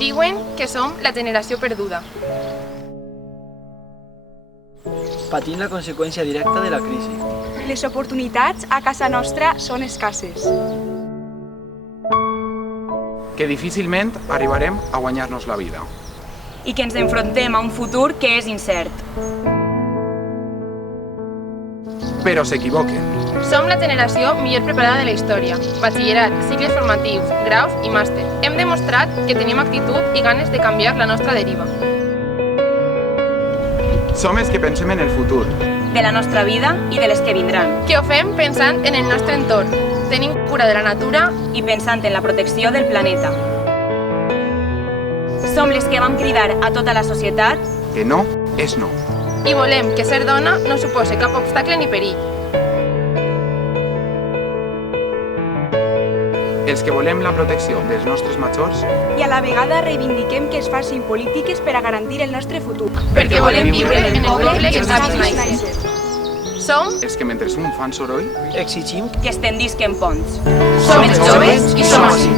Diuen que som la generació perduda. Patint la conseqüència directa de la crisi. Les oportunitats a casa nostra són escasses. Que difícilment arribarem a guanyar-nos la vida. I que ens enfrontem a un futur que és incert. Però s'equivoquen. Som la generació millor preparada de la història. Batxillerat, cicles formatius, graus i màster. Hem demostrat que tenim actitud i ganes de canviar la nostra deriva. Som els que pensem en el futur. De la nostra vida i de les que vindran. Que ho fem pensant en el nostre entorn, tenint cura de la natura I pensant en la protecció del planeta. Som les que vam cridar a tota la societat Que no és no. i volem que ser dona no supose cap obstacle ni perill. Els que volem la protecció dels nostres majors I a la vegada reivindiquem que es facin polítiques per a garantir el nostre futur. Perquè volem viure en el poble que ens ha vist néixer. Som els que mentre un fan soroll Exigim que es tendisquen ponts. els joves i som així.